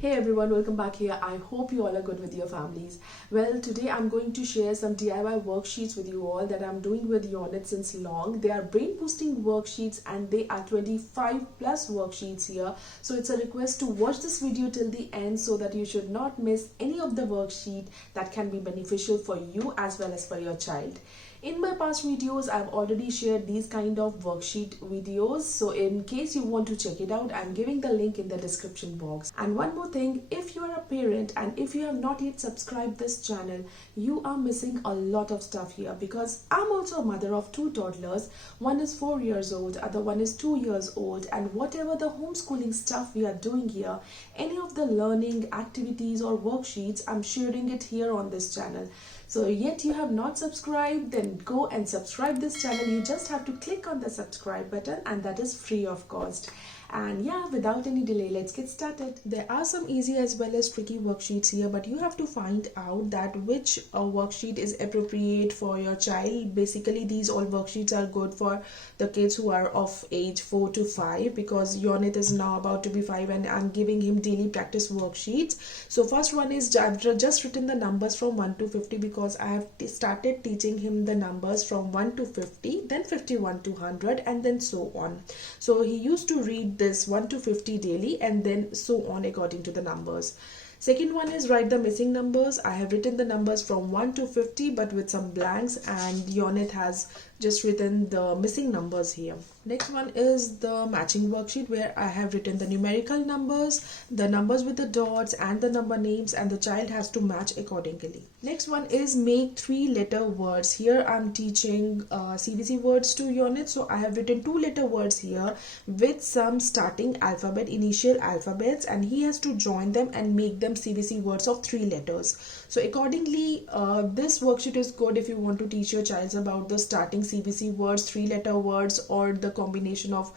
Hey everyone, welcome back here. I hope you all are good with your families. Well, today I'm going to share some DIY worksheets with you all that I'm doing with Yonit since long. They are brain boosting worksheets and they are 25 plus worksheets here. So it's a request to watch this video till the end so that you should not miss any of the worksheet that can be beneficial for you as well as for your child. In my past videos, I've already shared these kind of worksheet videos. So in case you want to check it out, I'm giving the link in the description box. And one more thing, if you are a parent and if you have not yet subscribed this channel, you are missing a lot of stuff here because I'm also a mother of two toddlers. One is 4 years old, other one is 2 years old. And whatever the homeschooling stuff we are doing here, any of the learning activities or worksheets, I'm sharing it here on this channel. So yet you have not subscribed, then go and subscribe this channel. You just have to click on the subscribe button and that is free of cost. And yeah, without any delay, let's get started. There are some easy as well as tricky worksheets here, but you have to find out that which worksheet is appropriate for your child. Basically, these all worksheets are good for the kids who are of age 4 to 5 because Yonit is now about to be 5 and I'm giving him daily practice worksheets. So first one is I've just written the numbers from 1 to 50 because I have started teaching him the numbers from 1 to 50, then 51 to 100 and then so on. So he used to read this 1 to 50 daily and then so on according to the numbers. Second one is write the missing numbers. I have written the numbers from 1 to 50 but with some blanks and Yonit has just written the missing numbers here. Next one is the matching worksheet where I have written the numerical numbers, the numbers with the dots and the number names and the child has to match accordingly. Next one is make 3-letter words. Here I'm teaching CBC words to Yonit. So I have written 2-letter words here with some starting alphabet, initial alphabets, and he has to join them and make them CBC words of 3 letters. So accordingly, this worksheet is good if you want to teach your child about the starting CBC words, 3-letter words, or the combination of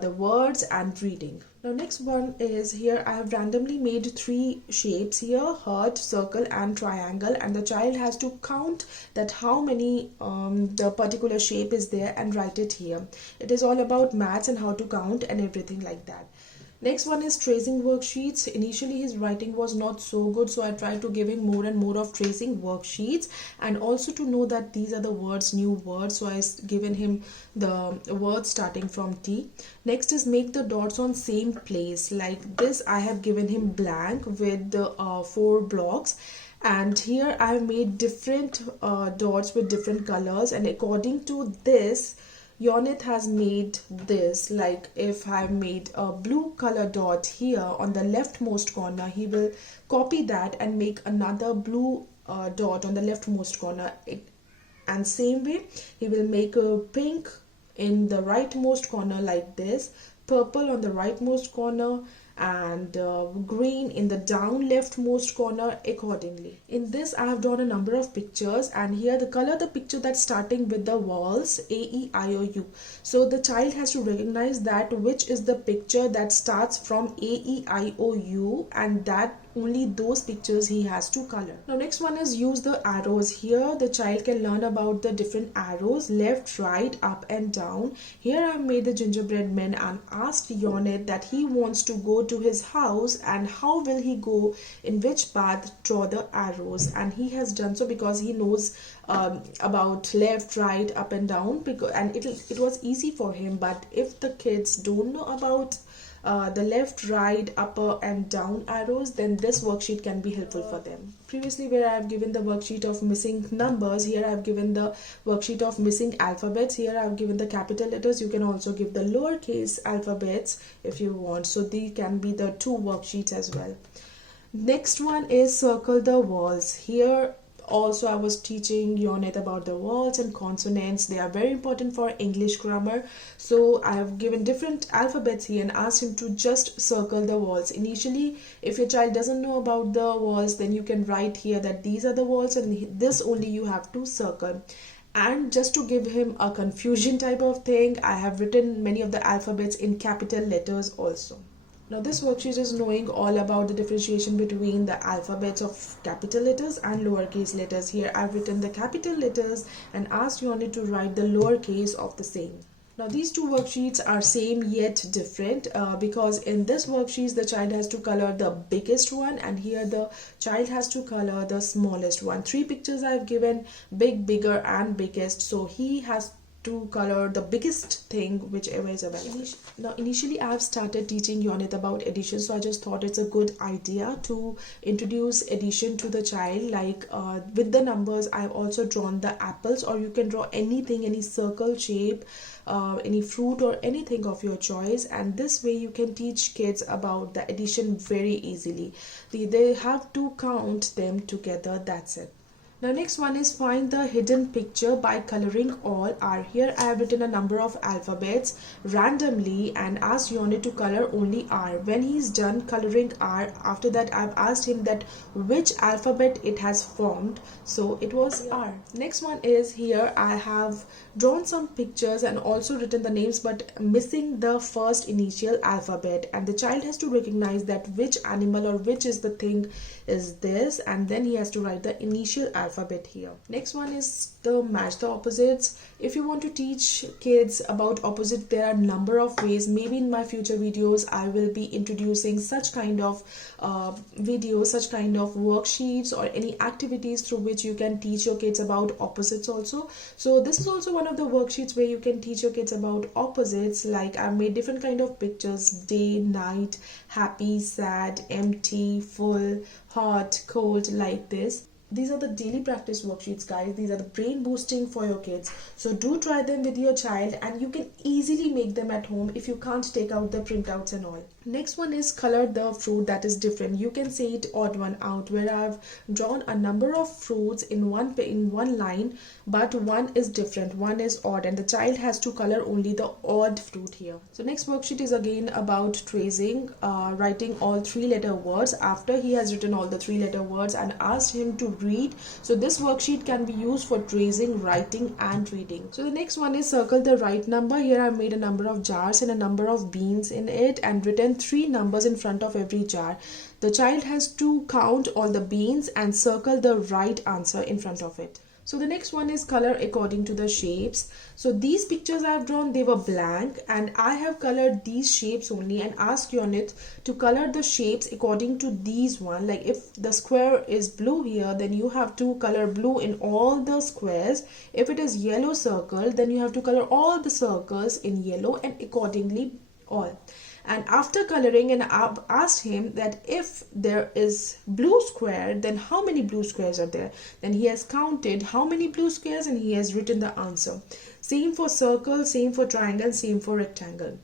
the words and reading. Now next one is here I have randomly made 3 shapes here, heart, circle and triangle, and the child has to count that how many the particular shape is there and write it here. It is all about maths and how to count and everything like that. Next one is tracing worksheets. Initially his writing was not so good, so I tried to give him more and more of tracing worksheets and also to know that these are the words, new words. So I given him the words starting from T. Next is make the dots on same place. Like this I have given him blank with the 4 blocks. And here I have made different dots with different colors, and according to this Yonit has made this. Like if I made a blue color dot here on the leftmost corner, he will copy that and make another blue dot on the leftmost corner, and same way he will make a pink in the rightmost corner like this, purple on the rightmost corner, and green in the down leftmost corner accordingly. In this I have drawn a number of pictures, and here the color the picture that's starting with the vowels A, E, I, O, U. So the child has to recognize that which is the picture that starts from A, E, I, O, U, and that only those pictures he has to color. Now next one is use the arrows. Here the child can learn about the different arrows, left, right, up and down. Here I have made the gingerbread man and asked Yonit that he wants to go to his house and how will he go, in which path draw the arrows, and he has done so because he knows about left, right, up and down, because and it was easy for him. But if the kids don't know about the left, right, upper and down arrows, then this worksheet can be helpful for them. Previously where I have given the worksheet of missing numbers, here I have given the worksheet of missing alphabets. Here I have given the capital letters. You can also give the lowercase alphabets if you want. So these can be the 2 worksheets as well. Next one is circle the walls. Here also I was teaching Yonit about the vowels and consonants. They are very important for English grammar. So I have given different alphabets here and asked him to just circle the vowels. Initially, if your child doesn't know about the vowels, then you can write here that these are the vowels and this only you have to circle. And just to give him a confusion type of thing, I have written many of the alphabets in capital letters also. Now this worksheet is knowing all about the differentiation between the alphabets of capital letters and lowercase letters. Here I've written the capital letters and asked Yonit to write the lowercase of the same. Now these two worksheets are same yet different because in this worksheet the child has to color the biggest one, and here the child has to color the smallest one. Three pictures I've given: big, bigger and biggest. So he has to color the biggest thing, whichever is available. Now initially I have started teaching Yonit about addition, so I just thought it's a good idea to introduce addition to the child. Like with the numbers I've also drawn the apples, or you can draw anything, any circle shape, any fruit or anything of your choice, and this way you can teach kids about the addition very easily. They have to count them together, that's it. Now next one is find the hidden picture by coloring all R. Here I have written a number of alphabets randomly and asked Yonit to color only R. When he's done coloring R, after that I've asked him that which alphabet it has formed. So it was R. Next one is here I have drawn some pictures and also written the names but missing the first initial alphabet, and the child has to recognize that which animal or which is the thing is this, and then he has to write the initial alphabet here. Next one is the match the opposites. If you want to teach kids about opposite, there are a number of ways. Maybe in my future videos I will be introducing such kind of videos, such kind of worksheets or any activities through which you can teach your kids about opposites also. So this is also one of the worksheets where you can teach your kids about opposites. Like I've made different kind of pictures: day, night, happy, sad, empty, full, hot, cold, like this. These are the daily practice worksheets, guys. These are the brain boosting for your kids. So do try them with your child, and you can easily make them at home if you can't take out the printouts and all. Next one is color the fruit that is different. You can say it odd one out, where I've drawn a number of fruits in one line, but one is different, one is odd, and the child has to color only the odd fruit here. So next worksheet is again about tracing, writing all three-letter words. After he has written all the three-letter words and asked him to read, so this worksheet can be used for tracing, writing and reading. So the next one is circle the right number. Here I've made a number of jars and a number of beans in it and written 3 numbers in front of every jar. The child has to count all the beans and circle the right answer in front of it. So the next one is color according to the shapes. So these pictures I have drawn, they were blank, and I have colored these shapes only and asked Yonit to color the shapes according to these one. Like if the square is blue here, then you have to color blue in all the squares. If it is yellow circle, then you have to color all the circles in yellow, and accordingly all. And after coloring, and I've asked him that if there is blue square, then how many blue squares are there? Then he has counted how many blue squares and he has written the answer. Same for circle, same for triangle, same for rectangle.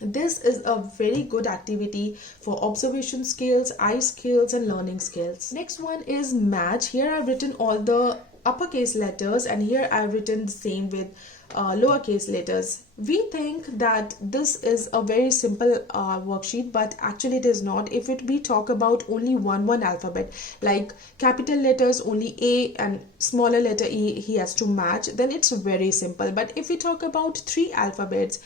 This is a very good activity for observation skills, eye skills and learning skills. Next one is match. Here I've written all the uppercase letters, and here I've written the same with lowercase letters. We think that this is a very simple worksheet, but actually it is not. If we talk about only one alphabet, like capital letters only A and smaller letter E, he has to match, then it's very simple. But if we talk about 3 alphabets,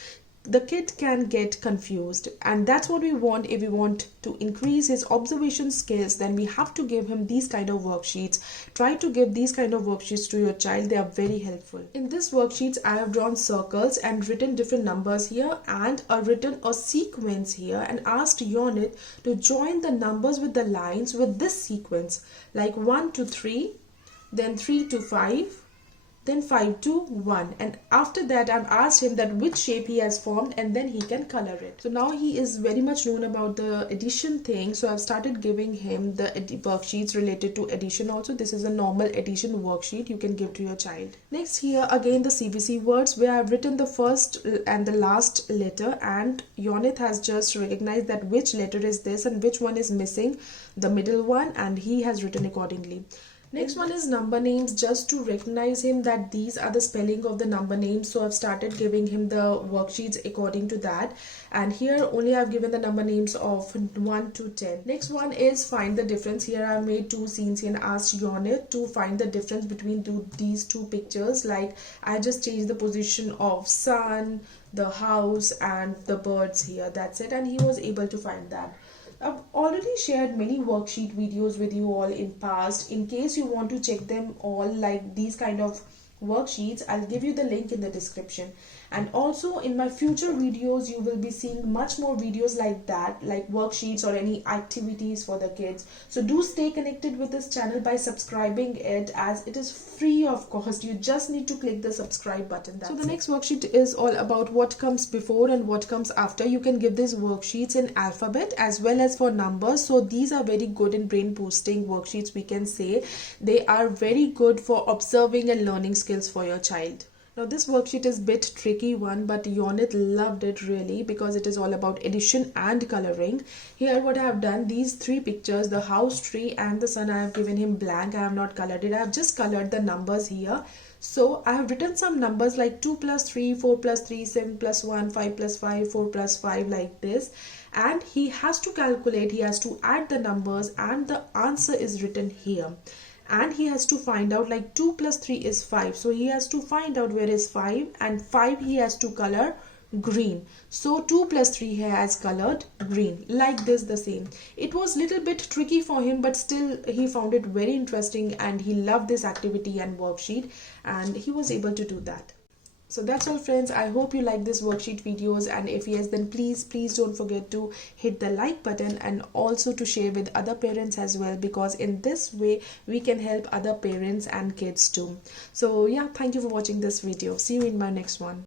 the kid can get confused, and that's what we want. If we want to increase his observation skills, then we have to give him these kind of worksheets. Try to give these kind of worksheets to your child. They are very helpful. In this worksheets I have drawn circles and written different numbers here, and written a sequence here, and asked Yonit to join the numbers with the lines with this sequence, like 1 to 3, then 3 to 5, then 5 to 1, and after that I've asked him that which shape he has formed, and then he can color it. So now he is very much known about the addition thing, so I've started giving him the worksheets related to addition also. This is a normal addition worksheet you can give to your child. Next, here again the CBC words, where I've written the first and the last letter, and Yonit has just recognized that which letter is this and which one is missing, the middle one, and he has written accordingly. Next one is number names, just to recognize him that these are the spelling of the number names. So I've started giving him the worksheets according to that. And here only I've given the number names of 1 to 10. Next one is find the difference. Here I've made 2 scenes and asked Yonit to find the difference between these 2 pictures. Like I just changed the position of sun, the house and the birds here. That's it. And he was able to find that. I've already shared many worksheet videos with you all in past. In case you want to check them all, like these kind of worksheets, I'll give you the link in the description. And also in my future videos you will be seeing much more videos like that, like worksheets or any activities for the kids. So do stay connected with this channel by subscribing it, as it is free of cost. You just need to click the subscribe button. So the next worksheet is all about what comes before and what comes after. You can give these worksheets in alphabet as well as for numbers. So these are very good in brain boosting worksheets, we can say. They are very good for observing and learning skills for your child. Now this worksheet is a bit tricky one, but Yonit loved it really because it is all about addition and coloring. Here what I have done, these three pictures, the house, tree and the sun, I have given him blank. I have not colored it. I have just colored the numbers here. So I have written some numbers like 2 plus 3, 4 plus 3, 7 plus 1, 5 plus 5, 4 plus 5, like this. And he has to calculate, he has to add the numbers, and the answer is written here. And he has to find out, like 2 plus 3 is 5, so he has to find out where is 5, and 5 he has to color green. So 2 plus 3 he has colored green, like this, the same. It was little bit tricky for him, but still he found it very interesting and he loved this activity and worksheet, and he was able to do that. So that's all friends. I hope you like this worksheet videos, and if yes, then please don't forget to hit the like button and also to share with other parents as well, because in this way we can help other parents and kids too. So yeah, thank you for watching this video. See you in my next one.